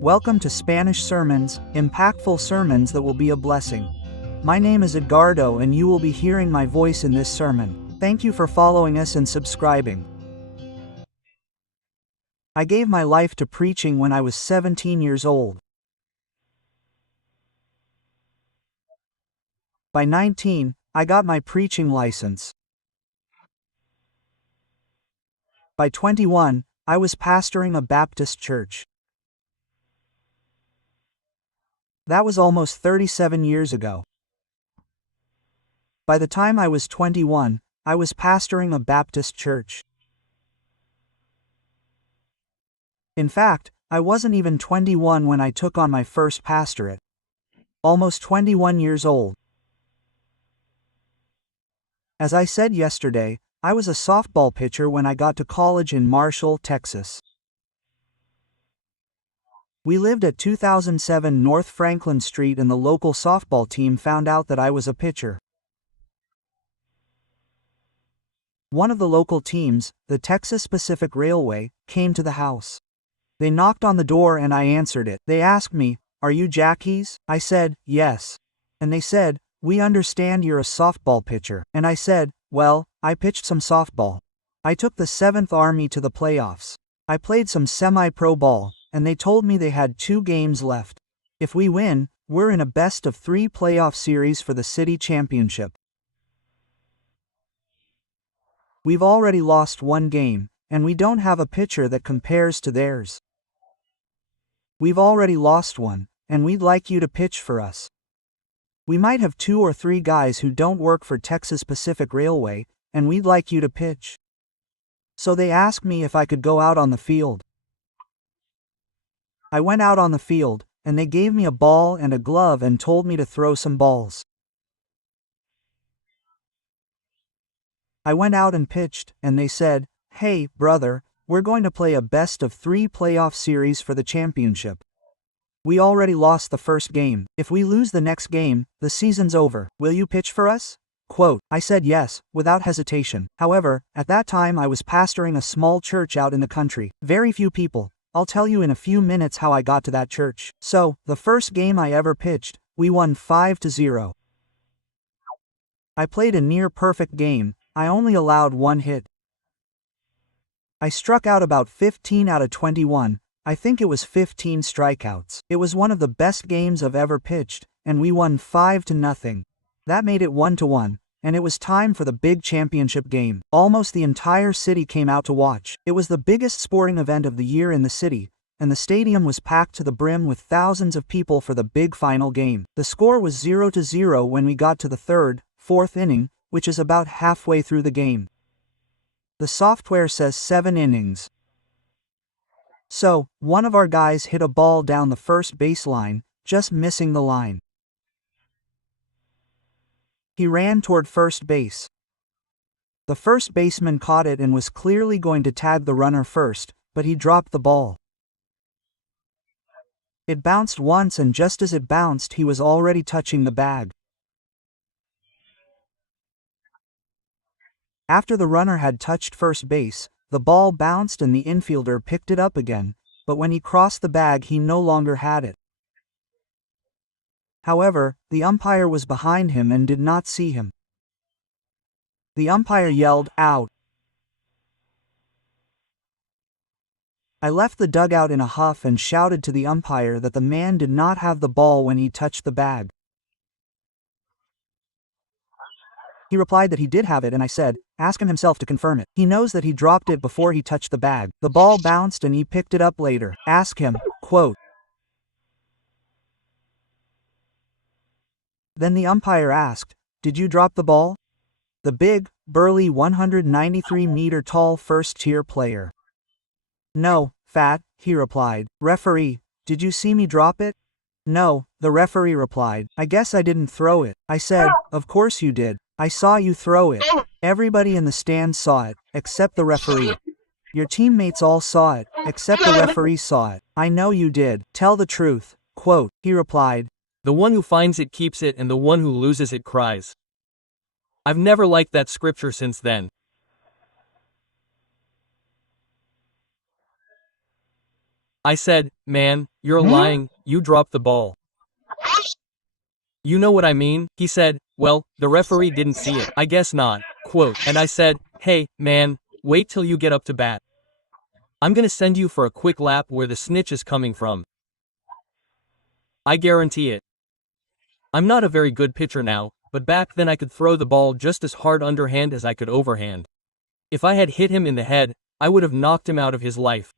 Welcome to Spanish Sermons, impactful sermons that will be a blessing. My name is Edgardo and you will be hearing my voice in this sermon. Thank you for following us and subscribing. I gave my life to preaching when I was 17 years old. By 19, I got my preaching license. By 21, I was pastoring a Baptist church. That was almost 37 years ago. By the time I was 21, I was pastoring a Baptist church. In fact, I wasn't even 21 when I took on my first pastorate. Almost 21 years old. As I said yesterday, I was a softball pitcher when I got to college in Marshall, Texas. We lived at 2007 North Franklin Street and the local softball team found out that I was a pitcher. One of the local teams, the Texas Pacific Railway, came to the house. They knocked on the door and I answered it. They asked me, "Are you Jack Hyles?" I said, "Yes." And they said, "We understand you're a softball pitcher." And I said, "Well, I pitched some softball. I took the 7th Army to the playoffs. I played some semi-pro ball, and they told me they had 2 games left. If we win, we're in a best-of-3 playoff series for the city championship. We've already lost 1 game, and we don't have a pitcher that compares to theirs. We've already lost one, and we'd like you to pitch for us. We might have 2 or 3 guys who don't work for Texas Pacific Railway, and we'd like you to pitch." So they asked me if I could go out on the field. I went out on the field, and they gave me a ball and a glove and told me to throw some balls. I went out and pitched, and they said, "Hey, brother, we're going to play a best-of-3 playoff series for the championship. We already lost the first game. If we lose the next game, the season's over. Will you pitch for us?" Quote, I said yes, without hesitation. However, at that time I was pastoring a small church out in the country. Very few people. I'll tell you in a few minutes how I got to that church. So, the first game I ever pitched, we won 5-0. I played a near-perfect game. I only allowed 1 hit. I struck out about 15 out of 21. I think it was 15 strikeouts. It was one of the best games I've ever pitched, and we won 5-0. That made it 1-1, and it was time for the big championship game. Almost the entire city came out to watch. It was the biggest sporting event of the year in the city, and the stadium was packed to the brim with thousands of people for the big final game. The score was 0-0 when we got to the 3rd, 4th inning, which is about halfway through the game. The software says 7 innings. So, one of our guys hit a ball down the first baseline, just missing the line. He ran toward first base. The first baseman caught it and was clearly going to tag the runner first, but he dropped the ball. It bounced once and just as it bounced he was already touching the bag. After the runner had touched first base, the ball bounced and the infielder picked it up again, but when he crossed the bag he no longer had it. However, the umpire was behind him and did not see him. The umpire yelled, "Out." I left the dugout in a huff and shouted to the umpire that the man did not have the ball when he touched the bag. He replied that he did have it and I said, "Ask him himself to confirm it. He knows that he dropped it before he touched the bag. The ball bounced and he picked it up later. Ask him." Quote. Then the umpire asked, "Did you drop the ball?" The big, burly 193-meter tall first-tier player. "No, fat," he replied. "Referee, did you see me drop it?" "No," the referee replied. "I guess I didn't throw it." I said, "Of course you did. I saw you throw it. Everybody in the stands saw it, except the referee. Your teammates all saw it, except the referee saw it. I know you did. Tell the truth." Quote, he replied. "The one who finds it keeps it and the one who loses it cries." I've never liked that scripture since then. I said, man, you're lying, you dropped the ball. You know what I mean? He said, well, the referee didn't see it. I guess not. Quote. And I said, hey, man, wait till you get up to bat. I'm gonna send you for a quick lap where the snitch is coming from. I guarantee it. I'm not a very good pitcher now, but back then I could throw the ball just as hard underhand as I could overhand. If I had hit him in the head, I would have knocked him out of his life.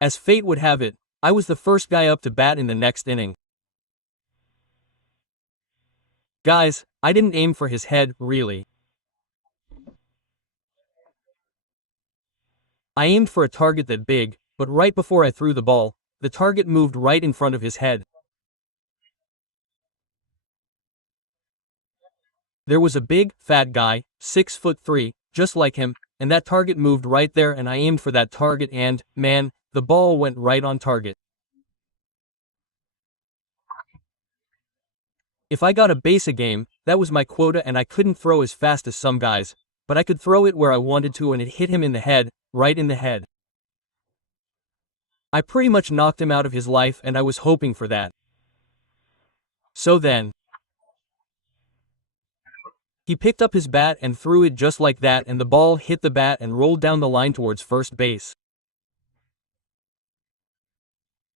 As fate would have it, I was the first guy up to bat in the next inning. Guys, I didn't aim for his head, really. I aimed for a target that big, but right before I threw the ball, the target moved right in front of his head. There was a big, fat guy, 6'3", just like him, and that target moved right there and I aimed for that target and, man, the ball went right on target. If I got a base a game, that was my quota and I couldn't throw as fast as some guys, but I could throw it where I wanted to and it hit him in the head, right in the head. I pretty much knocked him out of his life and I was hoping for that. So then, he picked up his bat and threw it just like that and the ball hit the bat and rolled down the line towards first base.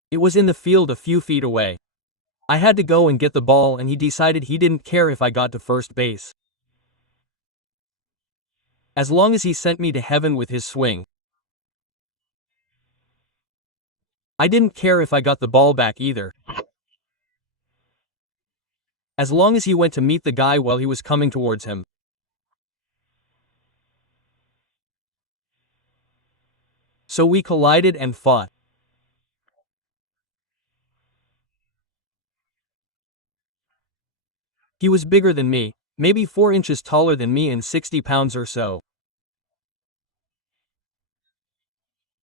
It was in the field a few feet away. I had to go and get the ball and he decided he didn't care if I got to first base. As long as he sent me to heaven with his swing. I didn't care if I got the ball back either. As long as he went to meet the guy while he was coming towards him. So we collided and fought. He was bigger than me, maybe 4 inches taller than me and 60 pounds or so.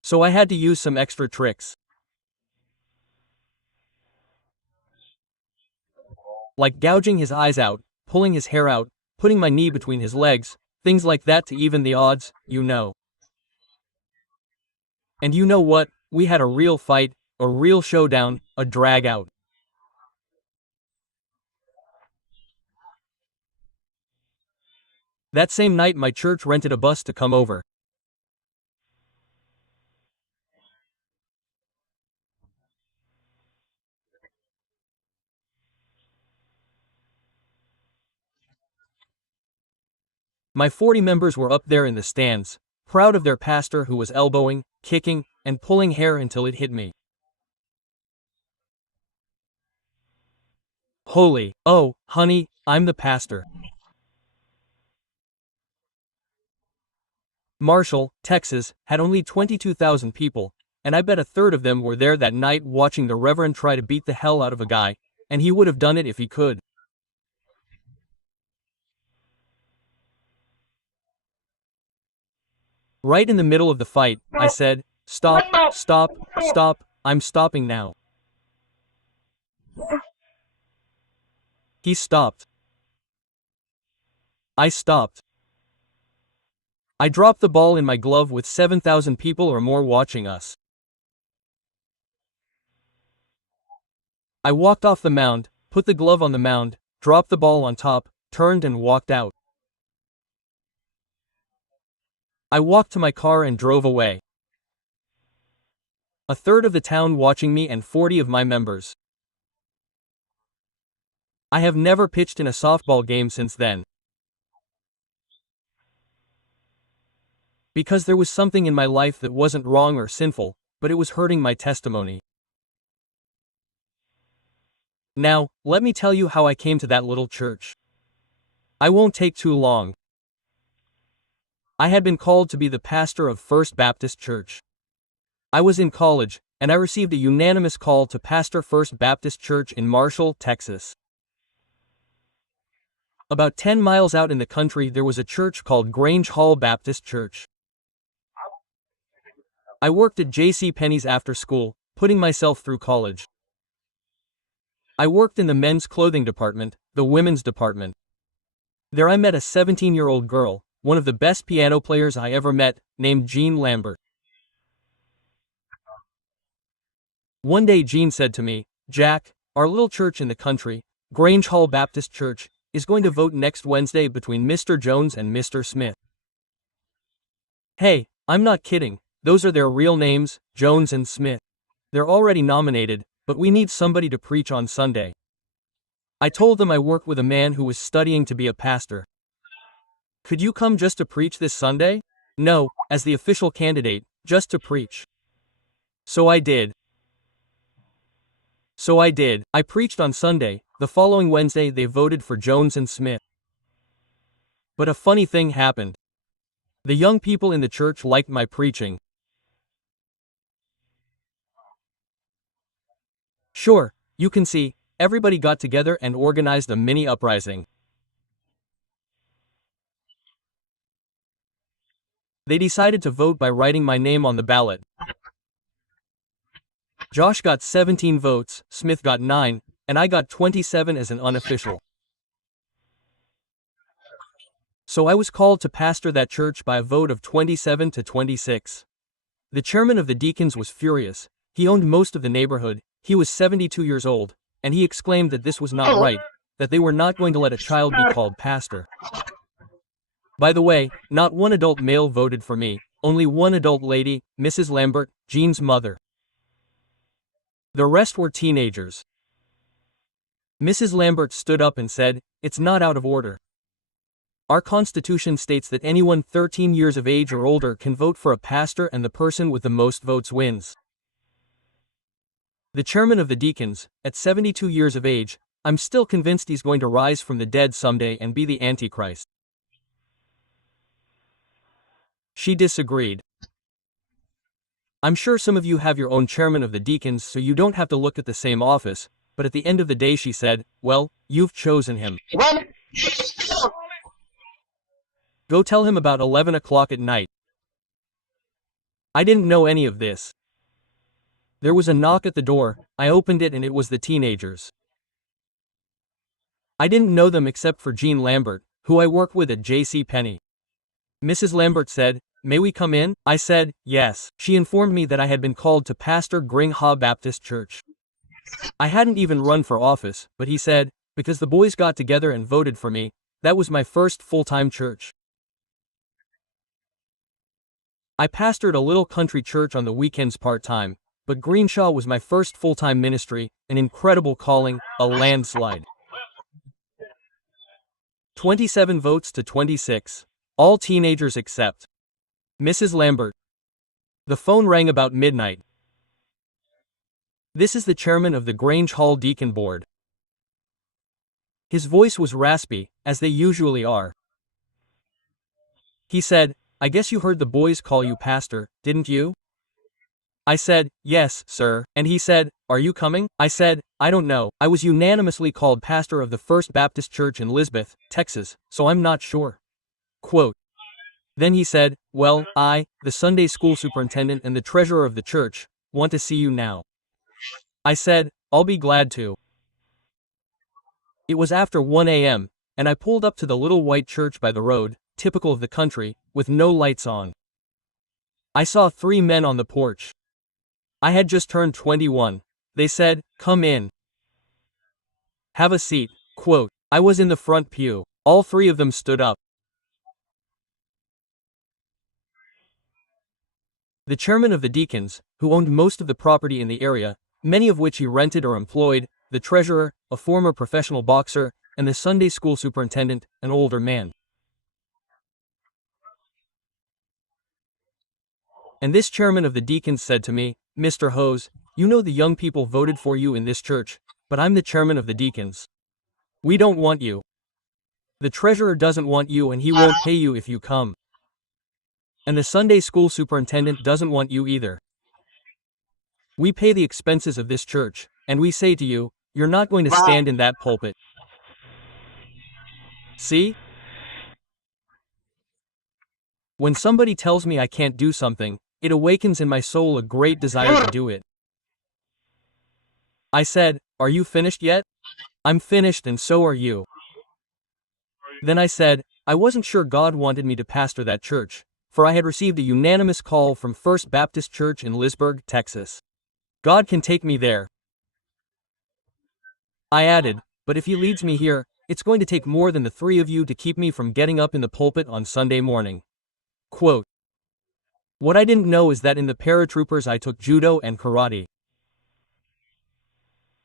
So I had to use some extra tricks. Like gouging his eyes out, pulling his hair out, putting my knee between his legs, things like that to even the odds, you know. And you know what? We had a real fight, a real showdown, a drag out. That same night my church rented a bus to come over. My 40 members were up there in the stands, proud of their pastor who was elbowing, kicking, and pulling hair until it hit me. Holy, oh, honey, I'm the pastor. Marshall, Texas, had only 22,000 people, and I bet a third of them were there that night watching the Reverend try to beat the hell out of a guy, and he would have done it if he could. Right in the middle of the fight, I said, stop, stop, stop, I'm stopping now. He stopped. I stopped. I dropped the ball in my glove with 7,000 people or more watching us. I walked off the mound, put the glove on the mound, dropped the ball on top, turned and walked out. I walked to my car and drove away. A third of the town watching me and 40 of my members. I have never pitched in a softball game since then. Because there was something in my life that wasn't wrong or sinful, but it was hurting my testimony. Now, let me tell you how I came to that little church. I won't take too long. I had been called to be the pastor of First Baptist Church. I was in college, and I received a unanimous call to pastor First Baptist Church in Marshall, Texas. About 10 miles out in the country there was a church called Grange Hall Baptist Church. I worked at J.C. Penney's after school, putting myself through college. I worked in the men's clothing department, the women's department. There I met a 17-year-old girl, one of the best piano players I ever met, named Jean Lambert. One day Jean said to me, Jack, our little church in the country, Grange Hall Baptist Church, is going to vote next Wednesday between Mr. Jones and Mr. Smith. Hey, I'm not kidding, those are their real names, Jones and Smith. They're already nominated, but we need somebody to preach on Sunday. I told them I work with a man who was studying to be a pastor. Could you come just to preach this Sunday? No, as the official candidate, just to preach. So I did. I preached on Sunday. The following Wednesday they voted for Jones and Smith. But a funny thing happened. The young people in the church liked my preaching. Sure, you can see, everybody got together and organized a mini uprising. They decided to vote by writing my name on the ballot. Josh got 17 votes, Smith got 9, and I got 27 as an unofficial. So I was called to pastor that church by a vote of 27 to 26. The chairman of the deacons was furious. He owned most of the neighborhood, he was 72 years old, and he exclaimed that this was not right, that they were not going to let a child be called pastor. By the way, not one adult male voted for me, only one adult lady, Mrs. Lambert, Jean's mother. The rest were teenagers. Mrs. Lambert stood up and said, "It's not out of order. Our Constitution states that anyone 13 years of age or older can vote for a pastor and the person with the most votes wins." The chairman of the deacons, at 72 years of age, I'm still convinced he's going to rise from the dead someday and be the Antichrist. She disagreed. I'm sure some of you have your own chairman of the deacons so you don't have to look at the same office, but at the end of the day she said, well, you've chosen him. Go tell him about 11 o'clock at night. I didn't know any of this. There was a knock at the door, I opened it and it was the teenagers. I didn't know them except for Jean Lambert, who I work with at J.C. Penney. Mrs. Lambert said, "May we come in?" I said, yes. She informed me that I had been called to pastor Grange Hall Baptist Church. I hadn't even run for office, but he said, because the boys got together and voted for me, that was my first full-time church. I pastored a little country church on the weekends part-time, but Greenshaw was my first full-time ministry, an incredible calling, a landslide. 27 votes to 26. All teenagers except Mrs. Lambert. The phone rang about midnight. This is the chairman of the Grange Hall Deacon Board. His voice was raspy, as they usually are. He said, I guess you heard the boys call you pastor, didn't you? I said, yes, sir, and he said, are you coming? I said, I don't know. I was unanimously called pastor of the First Baptist Church in Lisbeth, Texas, so I'm not sure. Quote. Then he said, well, I, the Sunday school superintendent and the treasurer of the church, want to see you now. I said, I'll be glad to. It was after 1 a.m., and I pulled up to the little white church by the road, typical of the country, with no lights on. I saw 3 men on the porch. I had just turned 21. They said, come in. Have a seat. Quote, I was in the front pew. All 3 of them stood up. The chairman of the deacons, who owned most of the property in the area, many of which he rented or employed, the treasurer, a former professional boxer, and the Sunday school superintendent, an older man. And this chairman of the deacons said to me, Mr. Hose, you know the young people voted for you in this church, but I'm the chairman of the deacons. We don't want you. The treasurer doesn't want you and he won't pay you if you come. And the Sunday school superintendent doesn't want you either. We pay the expenses of this church, and we say to you, you're not going to stand in that pulpit. See? When somebody tells me I can't do something, it awakens in my soul a great desire to do it. I said, are you finished yet? I'm finished and so are you. Then I said, I wasn't sure God wanted me to pastor that church, for I had received a unanimous call from First Baptist Church in Lisburg, Texas. God can take me there. I added, but if he leads me here, it's going to take more than the three of you to keep me from getting up in the pulpit on Sunday morning. Quote, what I didn't know is that in the paratroopers I took judo and karate.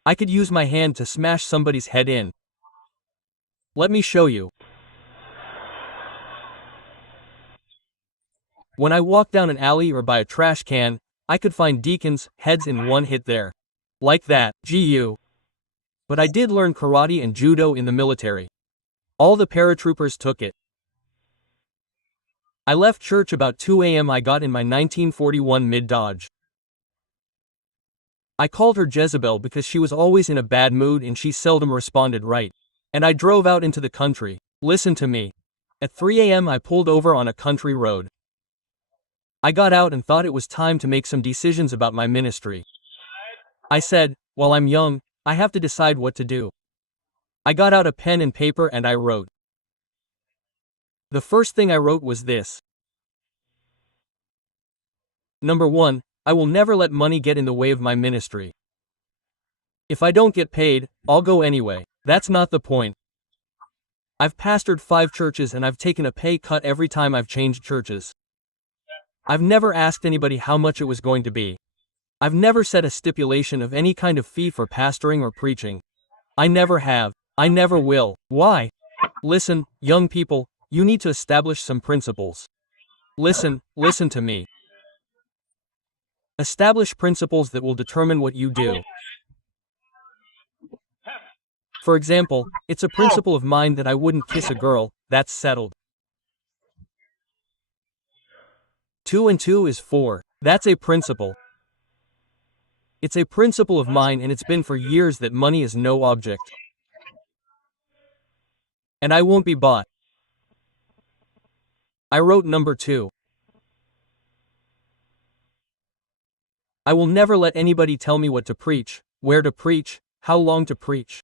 I could use my hand to smash somebody's head in. Let me show you. When I walk down an alley or by a trash can, I could find deacons' heads in one hit there. Like that, GU. But I did learn karate and judo in the military. All the paratroopers took it. I left church about 2 a.m. I got in my 1941 mid-Dodge. I called her Jezebel because she was always in a bad mood and she seldom responded right. And I drove out into the country. Listen to me. At 3 a.m. I pulled over on a country road. I got out and thought it was time to make some decisions about my ministry. I said, while I'm young, I have to decide what to do. I got out a pen and paper and I wrote. The first thing I wrote was this. Number 1, I will never let money get in the way of my ministry. If I don't get paid, I'll go anyway. That's not the point. I've pastored 5 churches and I've taken a pay cut every time I've changed churches. I've never asked anybody how much it was going to be. I've never set a stipulation of any kind of fee for pastoring or preaching. I never have. I never will. Why? Listen, young people, you need to establish some principles. Listen to me. Establish principles that will determine what you do. For example, it's a principle of mine that I wouldn't kiss a girl. That's settled. 2 and 2 is 4. That's a principle. It's a principle of mine and it's been for years that money is no object. And I won't be bought. I wrote number 2. I will never let anybody tell me what to preach, where to preach, how long to preach.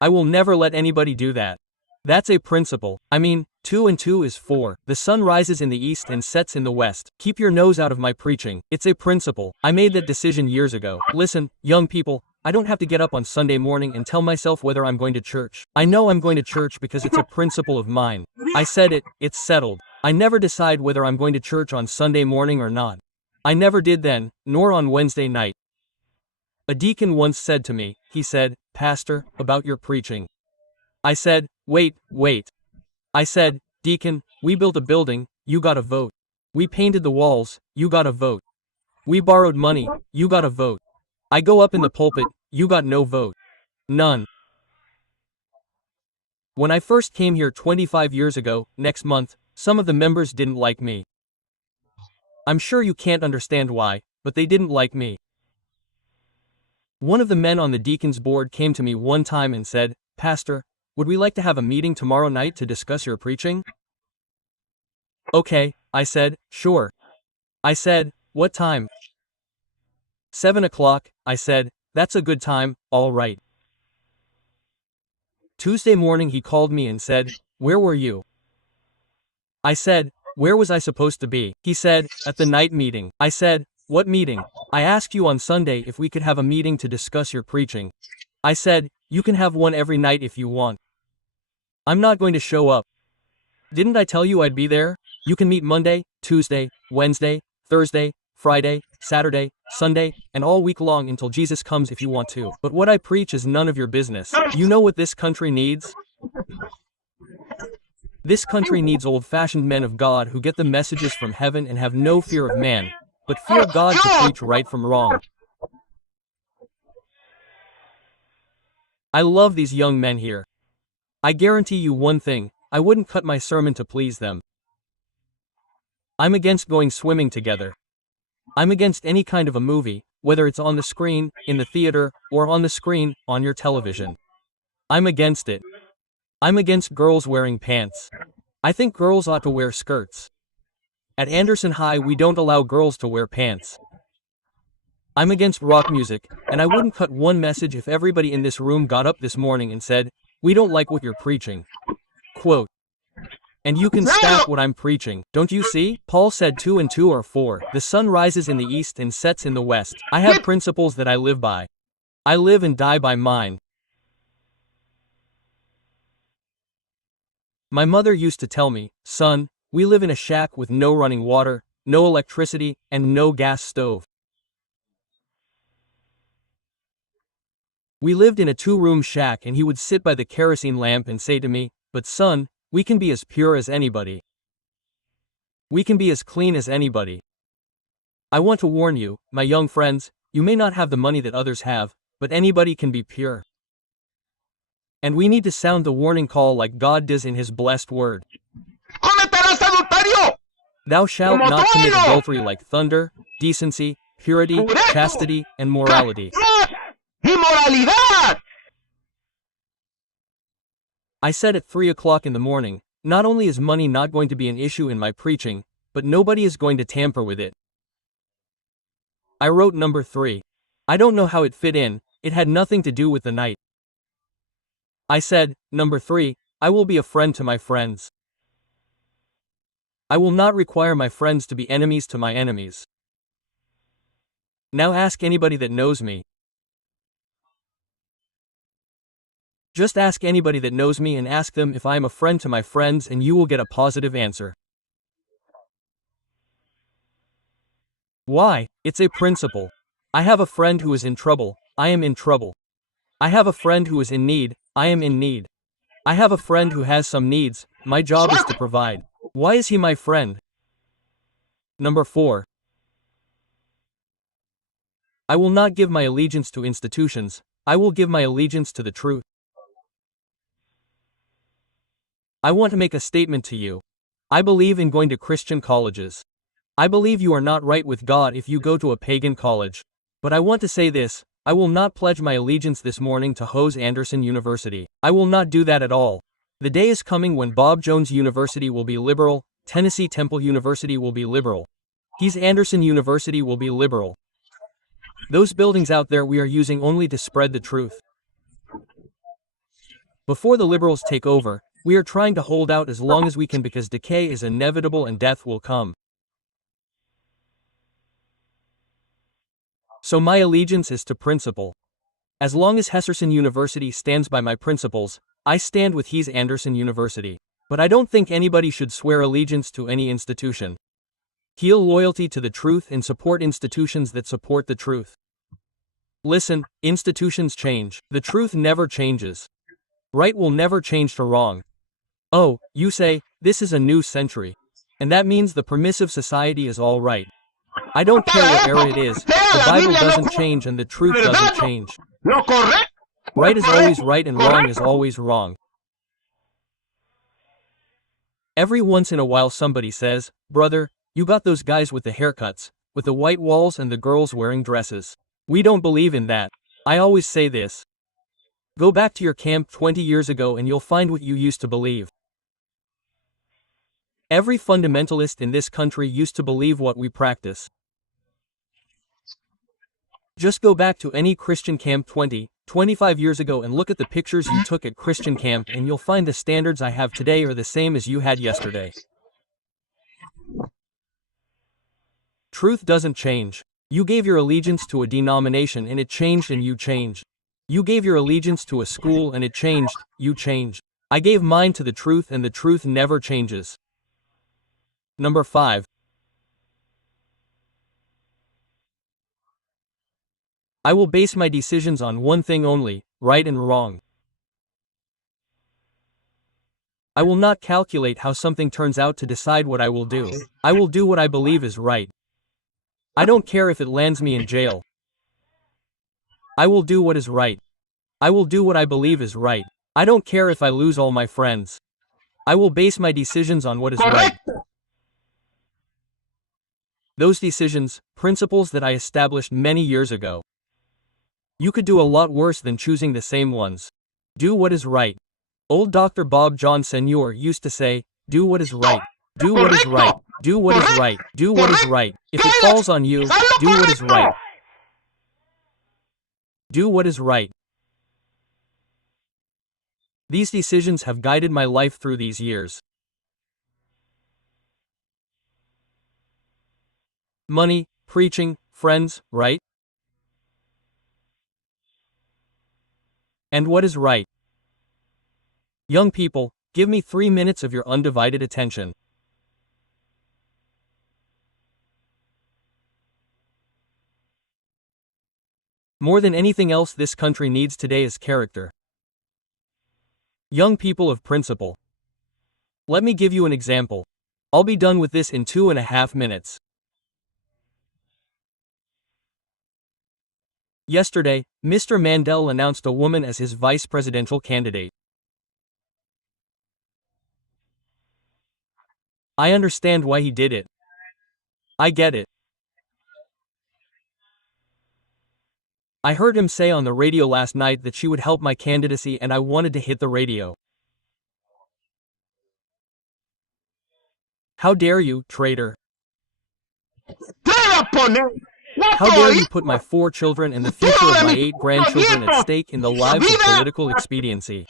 I will never let anybody do that. That's a principle. I mean, 2 and 2 is 4. The sun rises in the east and sets in the west. Keep your nose out of my preaching. It's a principle. I made that decision years ago. Listen, young people, I don't have to get up on Sunday morning and tell myself whether I'm going to church. I know I'm going to church because it's a principle of mine. I said it, it's settled. I never decide whether I'm going to church on Sunday morning or not. I never did then, nor on Wednesday night. A deacon once said to me, he said, Pastor, about your preaching. I said, wait. I said, Deacon, we built a building, you got a vote. We painted the walls, you got a vote. We borrowed money, you got a vote. I go up in the pulpit, you got no vote. None. When I first came here 25 years ago, next month, some of the members didn't like me. I'm sure you can't understand why, but they didn't like me. One of the men on the deacon's board came to me one time and said, Pastor, would we like to have a meeting tomorrow night to discuss your preaching? Okay, I said, sure. I said, what time? 7 o'clock, I said, that's a good time, all right. Tuesday morning he called me and said, where were you? I said, where was I supposed to be? He said, at the night meeting. I said, what meeting? I asked you on Sunday if we could have a meeting to discuss your preaching. I said, you can have one every night if you want. I'm not going to show up. Didn't I tell you I'd be there? You can meet Monday, Tuesday, Wednesday, Thursday, Friday, Saturday, Sunday, and all week long until Jesus comes if you want to. But what I preach is none of your business. You know what this country needs? This country needs old-fashioned men of God who get the messages from heaven and have no fear of man, but fear God to preach right from wrong. I love these young men here. I guarantee you one thing, I wouldn't cut my sermon to please them. I'm against going swimming together. I'm against any kind of a movie, whether it's on the screen, in the theater, or on the screen, on your television. I'm against it. I'm against girls wearing pants. I think girls ought to wear skirts. At Anderson High we don't allow girls to wear pants. I'm against rock music, and I wouldn't cut one message if everybody in this room got up this morning and said, we don't like what you're preaching. Quote, And you can stat what I'm preaching, don't you see? Paul said 2 and 2 are 4. The sun rises in the east and sets in the west. I have principles that I live by. I live and die by mine. My mother used to tell me, son, we live in a shack with no running water, no electricity, and no gas stove. We lived in a 2-room shack and he would sit by the kerosene lamp and say to me, but son, we can be as pure as anybody. We can be as clean as anybody. I want to warn you, my young friends, you may not have the money that others have, but anybody can be pure. And we need to sound the warning call like God does in his blessed word. Cometerás adulterio. Thou shalt Como not commit trueno. adultery like thunder, decency, purity, Pureza. chastity, and morality. Inmoralidad. I said at 3 o'clock in the morning, not only is money not going to be an issue in my preaching, but nobody is going to tamper with it. I wrote number 3. I don't know how it fit in, it had nothing to do with the night. I said, number 3, I will be a friend to my friends. I will not require my friends to be enemies to my enemies. Now ask anybody that knows me. Just ask anybody that knows me and ask them if I am a friend to my friends and you will get a positive answer. Why? It's a principle. I have a friend who is in trouble, I am in trouble. I have a friend who is in need, I am in need. I have a friend who has some needs, my job is to provide. Why is he my friend? Number 4. I will not give my allegiance to institutions, I will give my allegiance to the truth. I want to make a statement to you. I believe in going to Christian colleges. I believe you are not right with God if you go to a pagan college. But I want to say this, I will not pledge my allegiance this morning to Hyles Anderson University. I will not do that at all. The day is coming when Bob Jones University will be liberal, Tennessee Temple University will be liberal. Hyles Anderson University will be liberal. Those buildings out there we are using only to spread the truth. Before the liberals take over, we are trying to hold out as long as we can because decay is inevitable and death will come. So my allegiance is to principle. As long as Henderson University stands by my principles, I stand with Hyles Anderson University. But I don't think anybody should swear allegiance to any institution. Heal loyalty to the truth and support institutions that support the truth. Listen, institutions change. The truth never changes. Right will never change to wrong. Oh, you say, this is a new century. And that means the permissive society is all right. I don't care what era it is, the Bible doesn't change and the truth doesn't change. Right is always right and wrong is always wrong. Every once in a while somebody says, brother, you got those guys with the haircuts, with the white walls and the girls wearing dresses. We don't believe in that. I always say this. Go back to your camp 20 years ago and you'll find what you used to believe. Every fundamentalist in this country used to believe what we practice. Just go back to any Christian camp 20, 25 years ago and look at the pictures you took at Christian camp and you'll find the standards I have today are the same as you had yesterday. Truth doesn't change. You gave your allegiance to a denomination and it changed and you changed. You gave your allegiance to a school and it changed, you changed. I gave mine to the truth and the truth never changes. Number 5. I will base my decisions on one thing only, right and wrong. I will not calculate how something turns out to decide what I will do. I will do what I believe is right. I don't care if it lands me in jail. I will do what is right. I will do what I believe is right. I don't care if I lose all my friends. I will base my decisions on what is right. Those decisions, principles that I established many years ago. You could do a lot worse than choosing the same ones. Do what is right. Old Dr. Bob John Sr. used to say, do what is right. Do what is right. Do what is right. Do what is right. If it falls on you, do what is right. Do what is right. These decisions have guided my life through these years. money, preaching, friends, right? And what is right? Young people, give me 3 minutes of your undivided attention. More than anything else this country needs today is character. Young people of principle. Let me give you an example. I'll be done with this in 2.5 minutes. Yesterday, Mr. Mandel announced a woman as his vice presidential candidate. I understand why he did it. I get it. I heard him say on the radio last night that she would help my candidacy and I wanted to hit the radio. How dare you, traitor? How dare you put my 4 children and the future of my 8 grandchildren at stake in the lives of political expediency?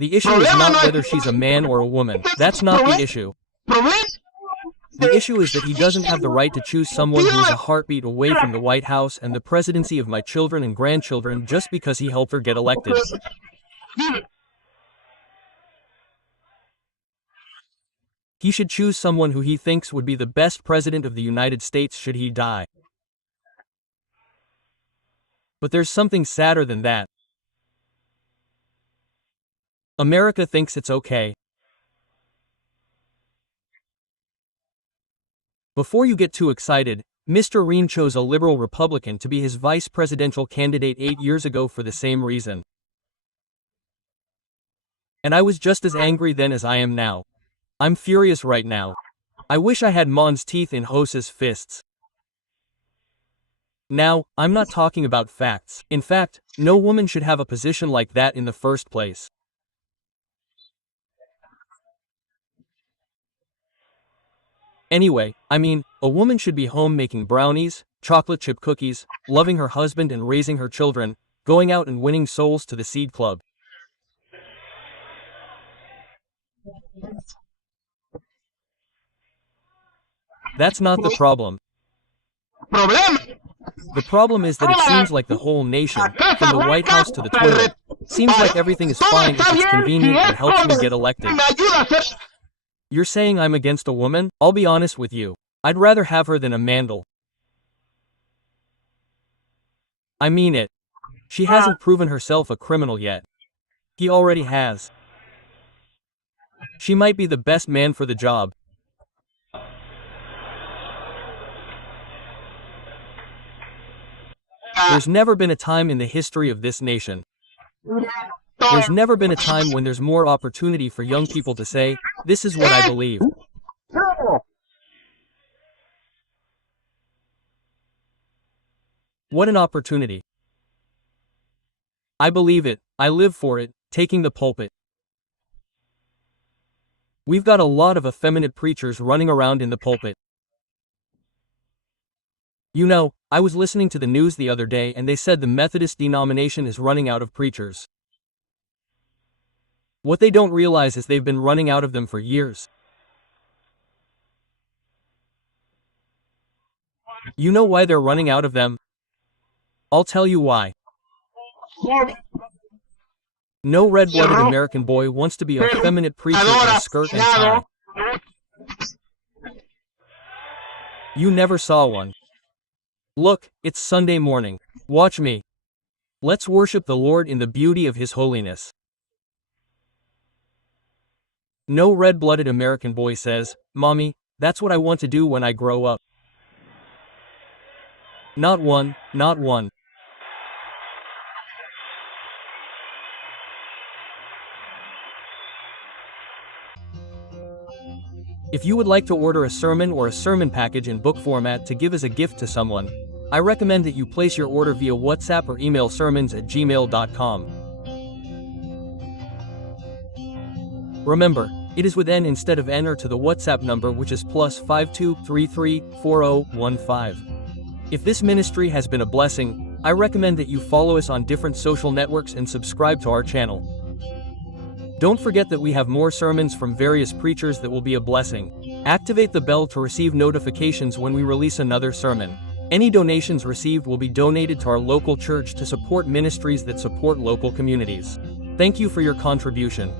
The issue is not whether she's a man or a woman. That's not the issue. The issue is that he doesn't have the right to choose someone who is a heartbeat away from the White House and the presidency of my children and grandchildren just because he helped her get elected. He should choose someone who he thinks would be the best president of the United States should he die. But there's something sadder than that. America thinks it's okay. Before you get too excited, Mr. Reen chose a liberal Republican to be his vice presidential candidate 8 years ago for the same reason. And I was just as angry then as I am now. I'm furious right now. I wish I had Mon's teeth in Jose's fists. Now, I'm not talking about facts. In fact, no woman should have a position like that in the first place. Anyway, I mean, a woman should be home making brownies, chocolate chip cookies, loving her husband and raising her children, going out and winning souls to the Seed Club. That's not the problem. The problem is that it seems like the whole nation, from the White House to the toilet, seems like everything is fine if it's convenient and helps me get elected. You're saying I'm against a woman? I'll be honest with you. I'd rather have her than a Mandel. I mean it. She hasn't proven herself a criminal yet. He already has. She might be the best man for the job. There's never been a time in the history of this nation. There's never been a time when there's more opportunity for young people to say, this is what I believe. What an opportunity. I believe it, I live for it, taking the pulpit. We've got a lot of effeminate preachers running around in the pulpit. You know, I was listening to the news the other day and they said the Methodist denomination is running out of preachers. What they don't realize is they've been running out of them for years. You know why they're running out of them? I'll tell you why. No red-blooded American boy wants to be a effeminate preacher in a skirt and tie. You never saw one. Look, it's Sunday morning. Watch me. Let's worship the Lord in the beauty of His holiness. No red-blooded American boy says, Mommy, that's what I want to do when I grow up. Not one, not one. If you would like to order a sermon or a sermon package in book format to give as a gift to someone, I recommend that you place your order via WhatsApp or email sermons@gmail.com. Remember, it is with N instead of N or to the WhatsApp number which is +52 33 4015. If this ministry has been a blessing, I recommend that you follow us on different social networks and subscribe to our channel. Don't forget that we have more sermons from various preachers that will be a blessing. Activate the bell to receive notifications when we release another sermon. Any donations received will be donated to our local church to support ministries that support local communities. Thank you for your contribution.